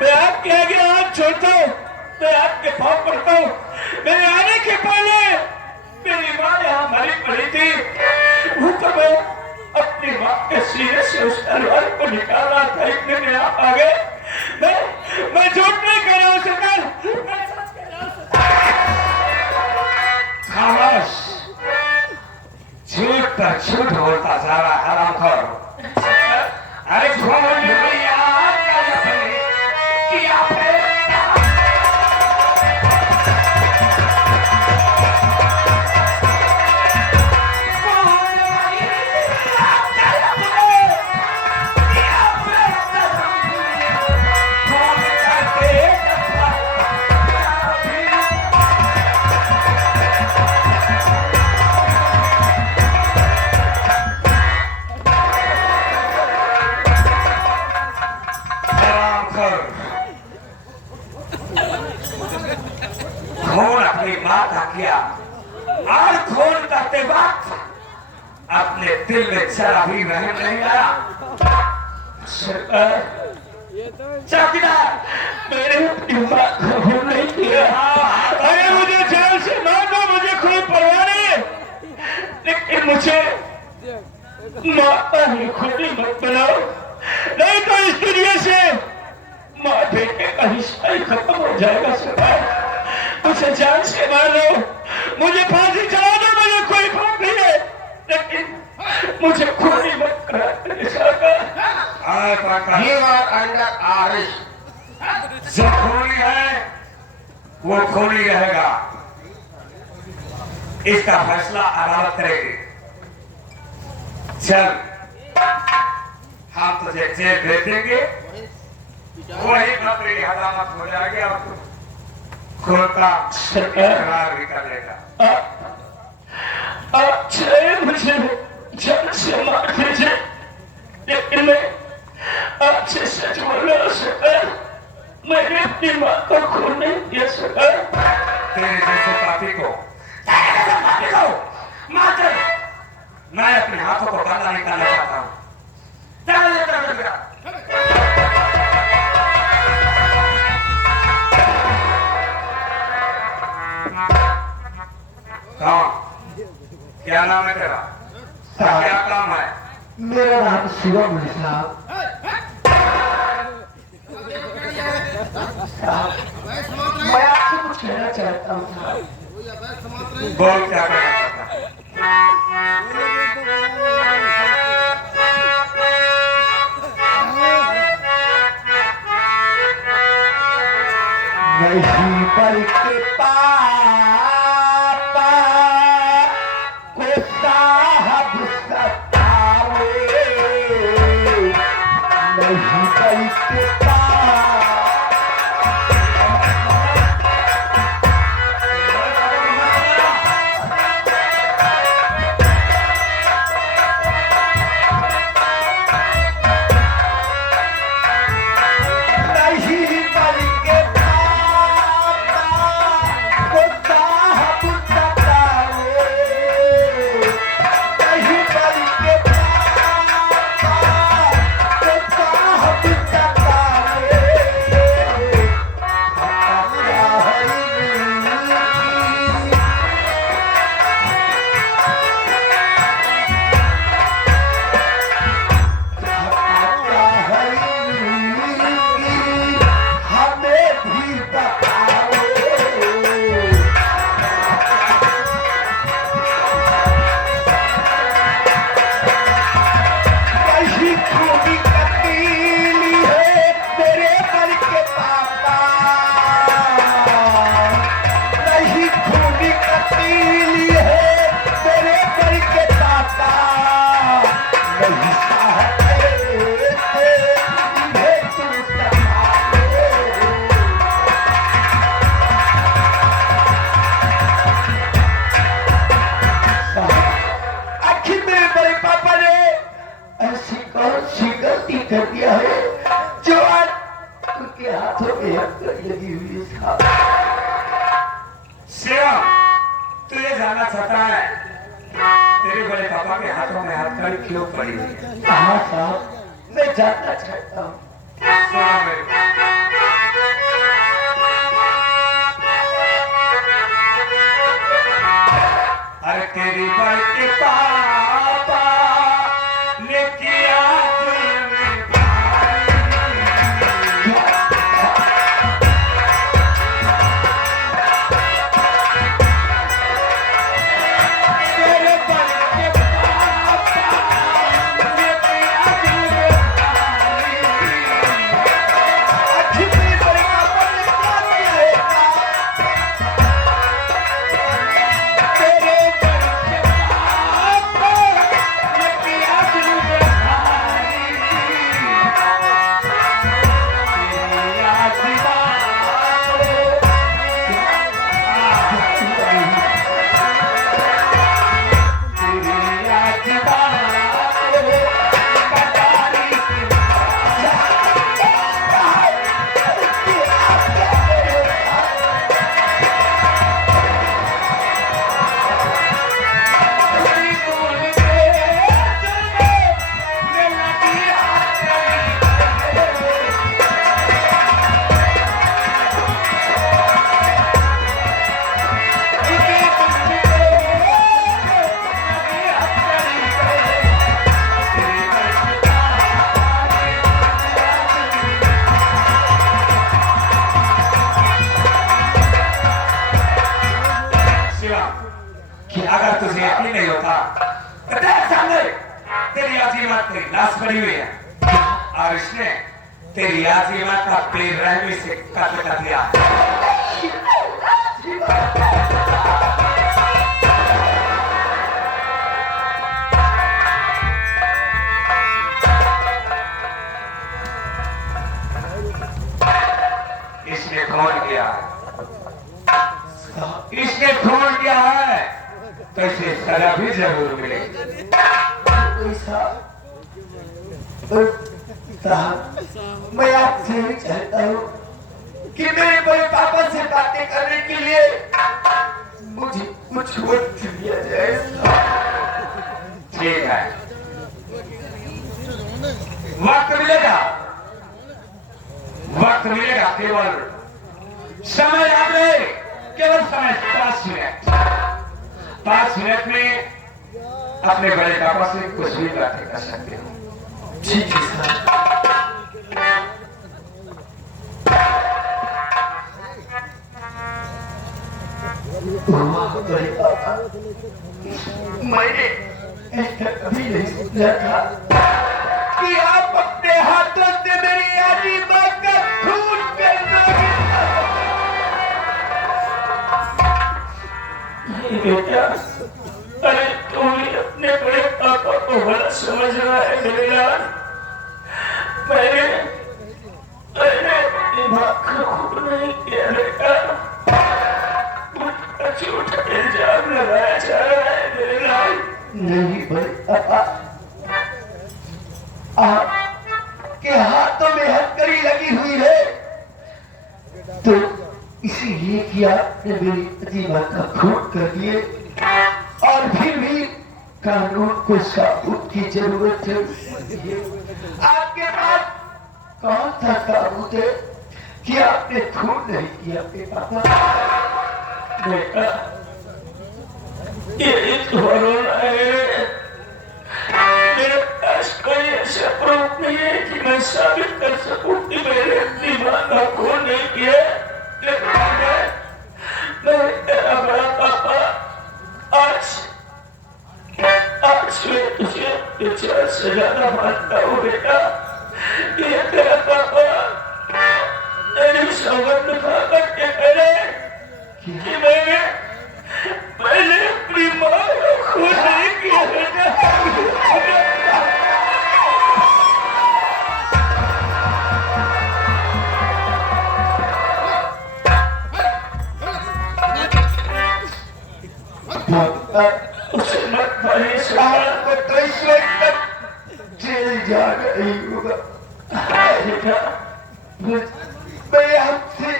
मैं आपके आगे हाथ छोड़ता हूँ, मैं आपके पाँव पड़ता हूँ। मेरे आने के पहले मेरी माँ यहाँ मरी पड़ी थी, वो तो मैं अपनी माँ के सीने से उस तलवार को निकाल रहा था, इतने में आप आ गए। मैं झूठ नहीं कर रहा हूँ सरकार, मैं सच कह रहा हूँ। खामोश, झूठ पर झूठ बोलता जा रहा है हरामखोर। अरे झूठ खून अपनी माँ का किया और खून करते वक्त अपने दिल में जरा भी रहम नहीं आया। चौकीदार, मैंने अपनी माँ को खून नहीं किया। अरे मुझे जान से मार दो, मुझे कोई परवाह नहीं, लेकिन मुझे माता ही खुदी मत बनाओ, नहीं तो इस दुनिया से माँ बेटे का हिस्सा ही खत्म हो जाएगा। सरकार, मुझे जान से मार दो, मुझे फांसी चला दो, मुझे कोई बात नहीं है, लेकिन मुझे खूनी मत करा सरकार। You are under arrest। जो खूनी है वो खूनी रहेगा, इसका फैसला अदालत करेगी। चल, हम तुझे जेल भेज देंगे, वही नौकरी हदामत हो जाएगी और तू खून का इकरार भी कर लेगा। आप चाहे मुझे जान से मार दीजिए, लेकिन मैं आपसे सच बोल रहा हूं सरकार, मैंने अपनी माँ को खून नहीं किया सरकार। तेरे जैसे पापी को मार दे, मैं अपने हाथों को बंदा नहीं करना चाहता हूँ। क्या नाम है तेरा? क्या काम है? मेरा नाम शिवम है साहब। मैं आपसे कुछ कहना चाहता हूँ साहब। बोल, क्या कहना चाहता है? नहीं पर के पापा को साहब सतावे, नहीं पर के कर दिया है जो आज उनके हाथों में हथकड़ी लगी हुई है। शिवम, तू ये जानना चाहता है तेरे बड़े पापा के हाथों में हथकड़ी क्यों पड़ी हुई है? हाँ साहब, मैं जानना चाहता हूँ। सुना मेरे तेरी लाश पड़ी हुई है और इसने तेरी आजीमा का बेरहमी से कत्ल कर दिया। इसने खून किया है, इसने खून किया है तो इसे सजा भी जरूर मिलेगी। मैं आपसे ही चाहता हूँ कि मेरे बड़े पापा से बातें करने के लिए मुझे कुछ वक्त दिया जाए। ठीक है, वक्त मिलेगा, वक्त मिलेगा, केवल समय याद रहे, केवल समय 5 मिनट। 5 मिनट में अपने बड़े पापा से कुछ भी बातें कर सकते हो। ठीक है सर। बड़े पापा, मैंने ऐसा कभी नहीं सोचा था कि आप अपने हाथों से मेरी आजीमा का खून कर दोगे। बेटा, अरे तुम ही अपने बड़े पापा को बड़ा समझ रहा है मेरे लाल। मैंने अपनी माँ का खून नहीं किया बेटा, मुझ पर झूठा इल्जाम लगाया जा रहा है मेरे लाल। नहीं बड़े पापा, आपके हाथों में हथकड़ी लगी हुई है तो इसीलिए कि आपने मेरी आजीमा का खून कर दिए और फिर भी कानून को सबूत की जरूरत है। आपके पास कौन सा सबूत है कि आपने खून नहीं किया अपने पापा? बेटा, ये रोना है, मेरे पास कोई ऐसा प्रूफ नहीं है कि मैं साबित कर सकूं कि मैंने अपनी मां का खून नहीं किया। लेकिन मैं तेरा बड़ा पापा, आज मैं तुझे 50 से ज्यादा मानता हूँ बेटा। ये तेरा पापा तेरी सौगंध खा करके करे कि मैंने अपनी माँ को खून नहीं किया बेटा। उसे मत मारिए, आपको तो ईश्वर तक जेल जा रही होगा। मैं आपसे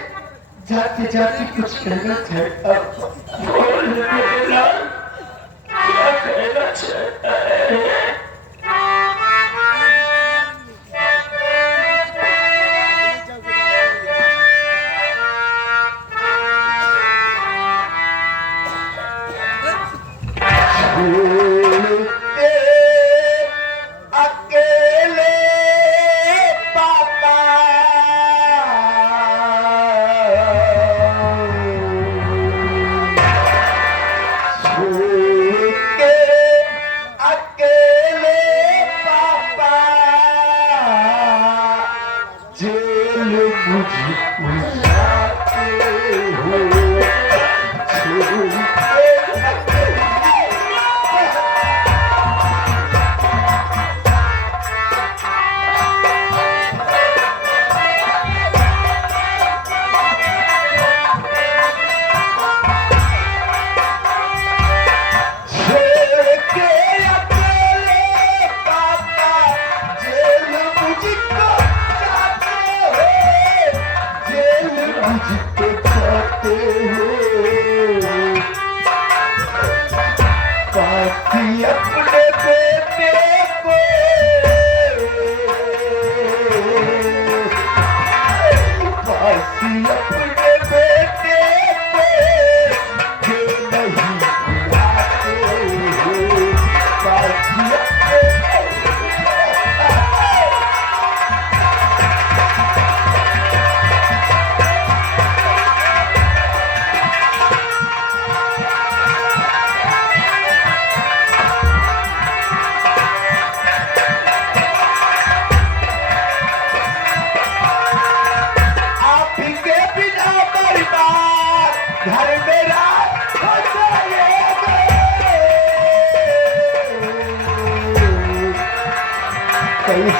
जाते जाते कुछ कहना चाहता हूँ। बोल मेरे लाल, क्या कहना चाहता है? अकेले पापा अकेले पापा जेल मुझे अपने बेटे को अपने बेटे को क्यों नहीं बुलाते हो?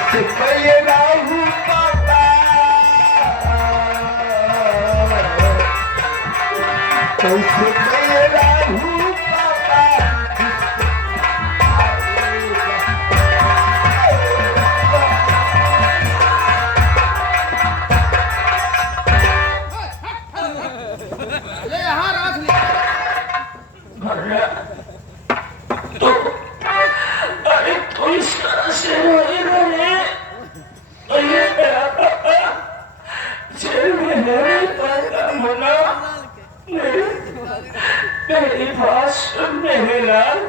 कैसे कहिए राहु पापा, कैसे कहिए राहु पापा, ले यहाँ रख ले। तो अरे तो इस तरह से रोए रहे, ये मेरा पापा जेल में नहीं पैदा होना, मेरी बात सुन मेरे लाल।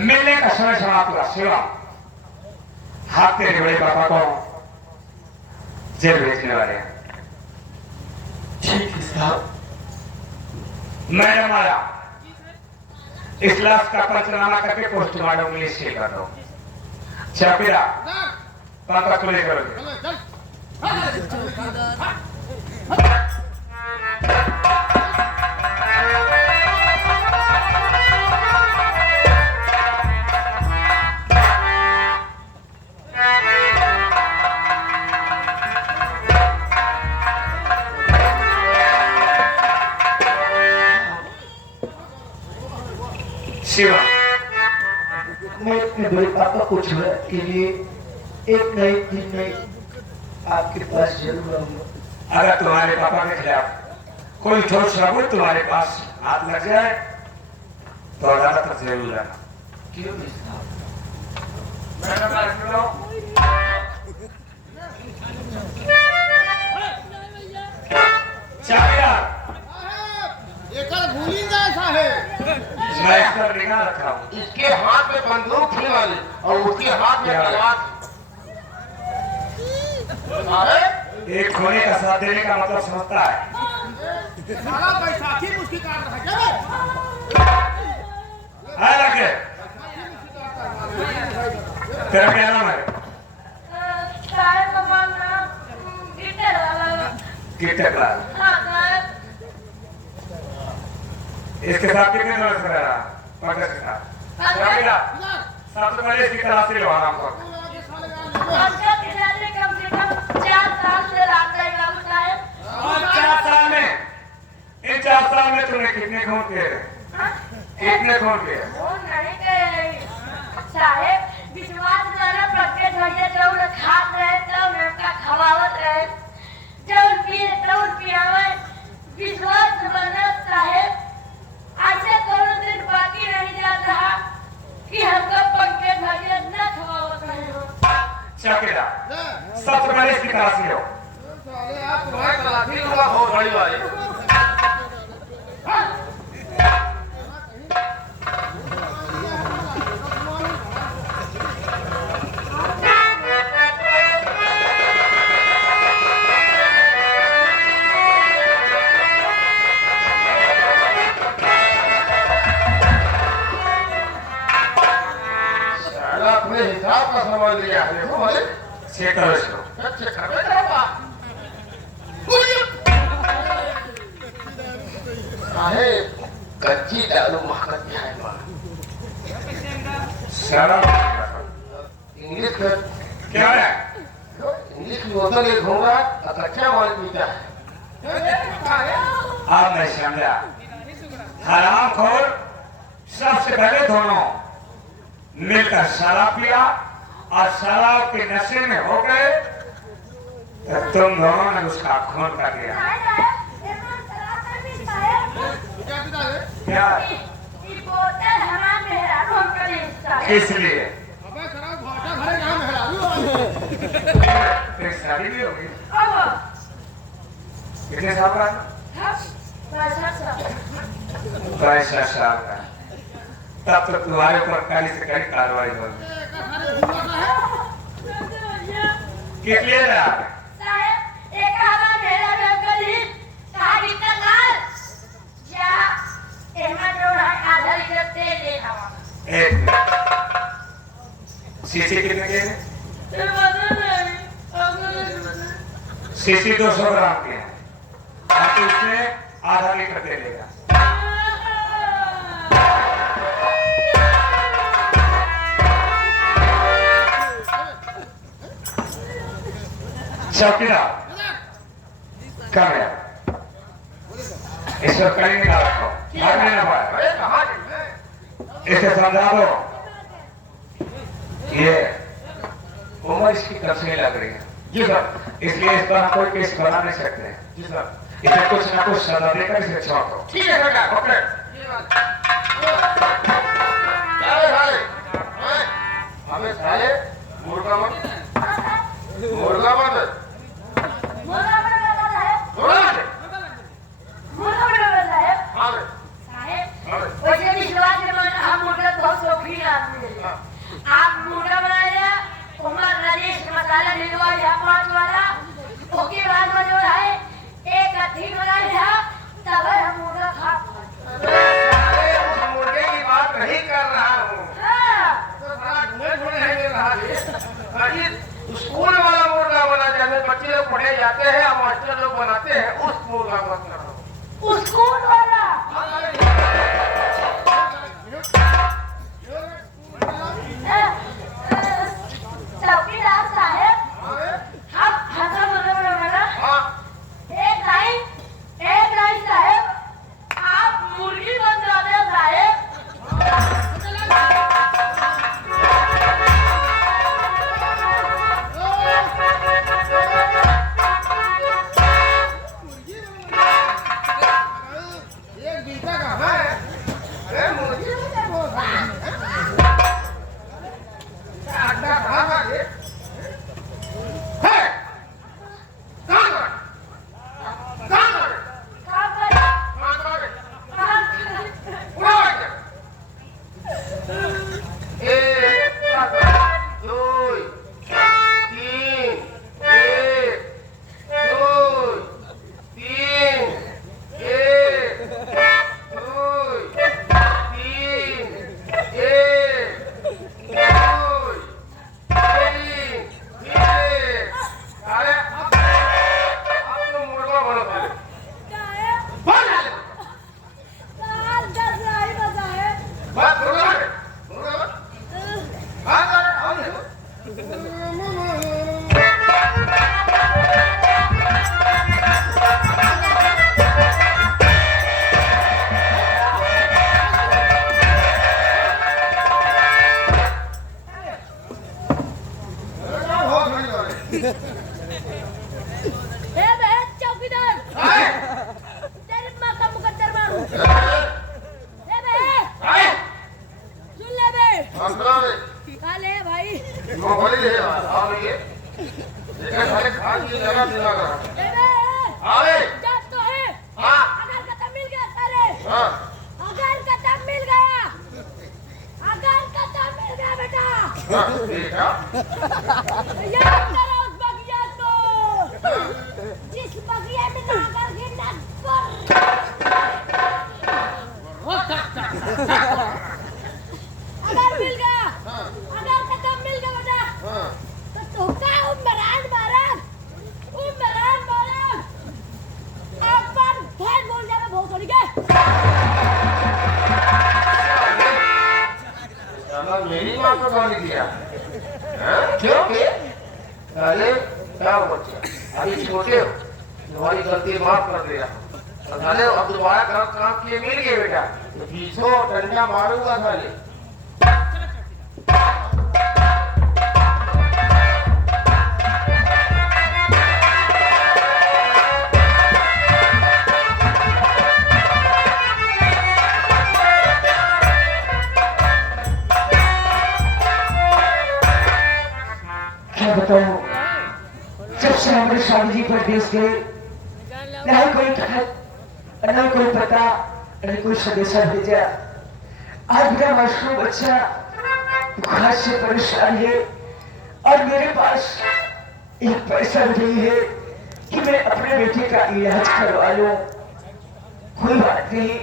मिलने का समय समाप्त हुआ। शिवा हाथ तेरे बड़े पापा को जेल भेजने वाले हैं। ठीक है साहब। मैडम आया, इस लाश का पंचनामा करके पोस्टमार्टम में लिस्ट कर दो। चापीरा पापा को लेकर शिवा, मैं अपने बड़े पापा को छोड़ने के लिए एक नए दिन में आपके पास जरूर आऊंगा। अगर तुम्हारे पापा के खिलाफ कोई ठोस सबूत तुम्हारे पास हाथ लग जाए तो अदालत में जरूर आना। क्यों नहीं साहब? भूली जैसा है। मैं इस पर निगाह रखा हूँ। इसके हाथ में बंदूक थी वाली और उसके हाथ में तलवार। एक खोने का साथ देने का मतलब समझता है। सारा बैसाखी मुश्किल काट रहा है क्या? आए लगे। तेरा क्या नाम है? गिट्टर लाल। इसके साथ कितने दिनों से रह रहा पंकज के साथ? सबसे पहले इसकी तलाशी लो आराम को। पंकज के साथ कम से कम 4 साल से रहता है बाबू साहब। और 4 साल में, इन 4 साल में तुमने कितने खून किए? कितने खून किए? वो नहीं के साहेब विश्वास द्वारा प्रत्येक भैया जब खात रहे तब उनका खवावत रहे, जब पिए तब पियावे। विश्वास बना साहेब, ऐसे कोनो दिन बाकी नहीं जा रहा कि हमको पंकज भैया न खवावत रहे हो। चौकीदार, सबसे पहले इसकी तलाशी लो। साले आप तुम्हारी तलाशी लूंगा बहुत बड़ी बात। अपने हिसाब का समझ लिया है। देखो भले चेक करो इसको। चेक करके करूंगा। साहेब कच्ची दारू महकती है मां। शराब इंग्लिश का क्या है? इंग्लिश की बोतल एक होगा और कच्चा माल पीता है। आप नहीं समझा। हरामखोर सबसे पहले दोनों मिलकर शराब पिया और शराब के नशे में हो गए तो तुम दोनों ने उसका खून कर दिया। क्या? किस लिए? एक शादी भी होगी। कितने साल का? 62 साल का। तब तो तुम्हारे ऊपर कड़ी से कड़ी कार्रवाई होगी। किस लिए रहा? एक सीसी कितने के? सीसी 200 ग्राम के हैं। आप उसमें आधा लीटर दे लेगा। चौकीदार कम है, इस पर कहीं निकाल रखो, भागने ना पाए। इसे समझा दो, ये उम्र इसकी कब से लग रही है जी सर, इसलिए इस पर कोई केस बना नहीं सकते जी सर। इसे कुछ ना कुछ सजा देकर इसे छोड़ दो। ठीक है सरकार। ओके हमें साले मुर्गा मत मुर्गा मत आप मुर्गा बना लिया, उमर नरेश मसाला भिजवा लिया 5 वाला, उसके बाद में जो है एक अथी बना लिया, तब हम मुर्गा खा। उस मुर्गे की बात नहीं कर रहा हूँ। तो साला ढूंढे नहीं मिल रहा है। स्कूल वाला मुर्गा बना, जैसे बच्चे लोग पढ़े जाते हैं और मास्टर लोग बनाते हैं, उस मुर्गा मत करो। स्कूल वाला चौकीदार साहब, हम मूंगफली है और ये देखा सारे खा के जगह मिला कर अरे जब तो है हां अगर खत्म मिल गया सारे हां अगर खत्म मिल गया बेटा हां बेटा याद करो उस बगिया को जिस बगिया में नागर गिरना अगर मिल गया अगर खत्म मिल गया बेटा तो तुमका उमरान मारन अपन ध्यान बोल जावे बहुत होनी के चलो मेरी मां को कौन दिया क्यों के अरे क्या बच्चा अभी छोटे हो तुम्हारी गलती माफ कर दिया अरे अब दोबारा काम किए मिल गए बेटा तो पीछो डंडा मारूंगा साले क्या बताऊं, जब से हमारे स्वामी जी परदेश गए न कोई खत न कोई पता न कोई संदेशा भेजा। आज मेरा मासूम बच्चा बुखार से परेशान है और मेरे पास एक पैसा भी नहीं है कि मैं अपने बेटे का इलाज करवा लूं। कोई बात नहीं,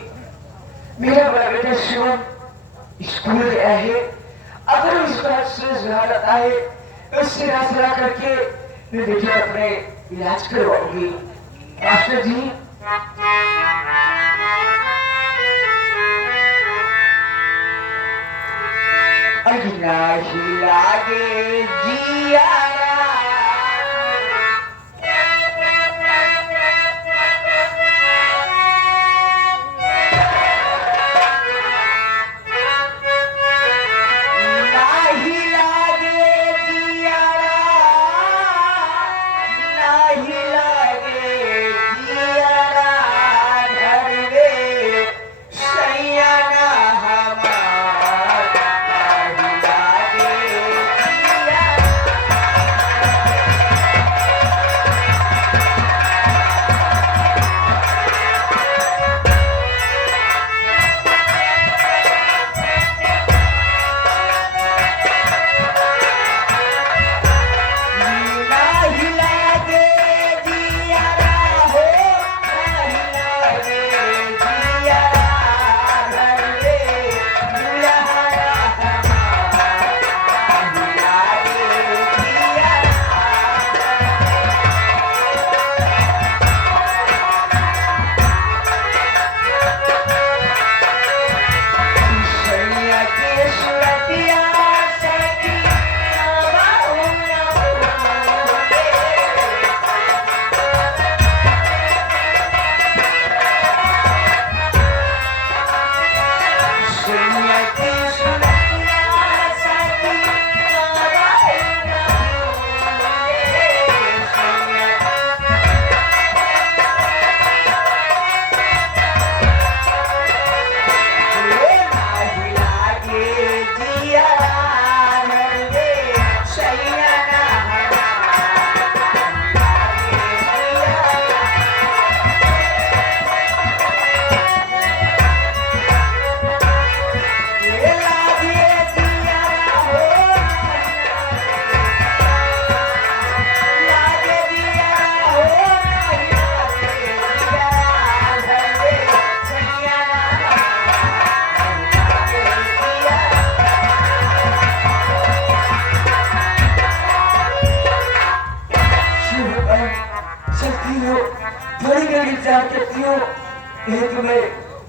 मेरा बड़ा बेटा शिवम स्कूल गया है, अगर इस बात से सुधार आता है उससे रास्ता करके मैं बेटे का अपने इलाज करवाऊंगी। मास्टर जी अगला ही लागे जियारा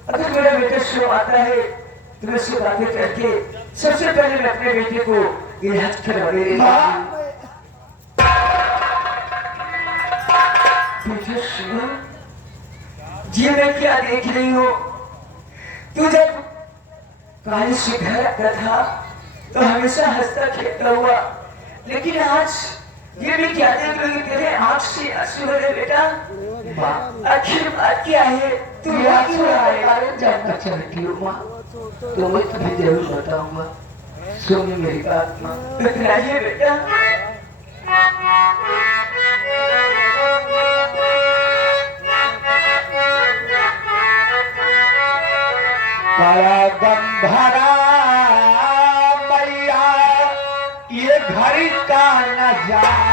अगर मेरा बेटा शो आता है तो मैं उससे बातें करके सबसे पहले मैं अपने बेटे को इलाज करवा देगा। बेटा सुनो, जी मैं क्या देख रही हूँ, तू जब कॉलेज से घर आता था तो हमेशा हंसता खेलता हुआ, लेकिन आज ये भी क्या देख रही तेरे आंख से आंसू हो रहे बेटा। आखिर बात क्या है, तू याद क्यों रहा है? कारण जानना चाहती हूँ माँ, तो मैं तुम्हें जरूर बताऊंगा। सुनिए मेरी बात माँ। बताइए बेटा। गंधरा मैया ये घर का नजारा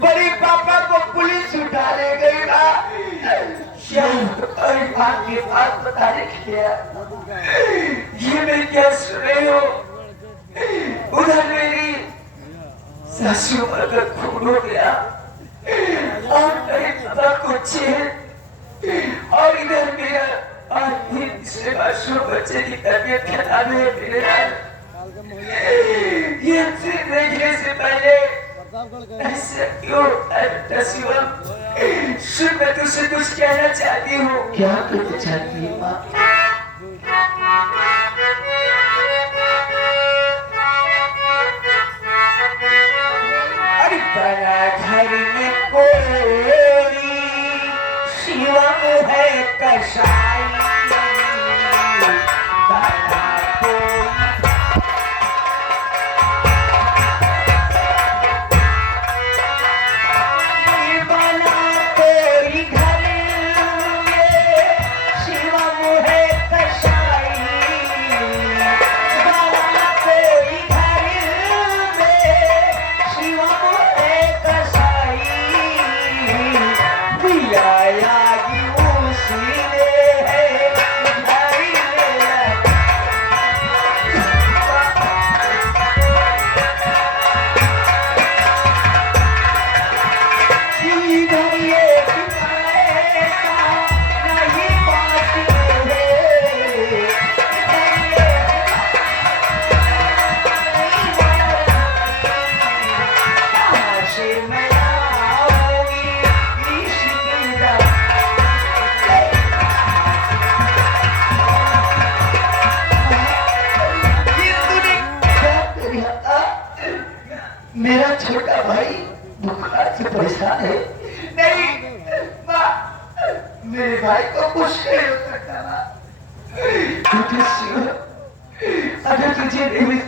बड़ी पापा को पुलिस उठा ले गई ना। और माँ के पास बताने किया ये मैं क्या सुन रही हो। उधर मेरी सासू माँ का खून हो गया और मेरे पापा को जेल और इधर मेरा और तीसरे मासूम बच्चे की तबीयत खराब है मेरे साथ। ये देखने से पहले ऐसा क्यों शिवम? सुन मैं तुझसे कुछ कहना चाहती हूँ। क्या कहना चाहती है माँ? अरे बड़ा घर में कोई शिवम है कसाई, मेरा छोटा भाई बुखार से परेशान है। नहीं माँ, मेरे भाई को कुछ नहीं हो सकता ना। अगर तुझे नहीं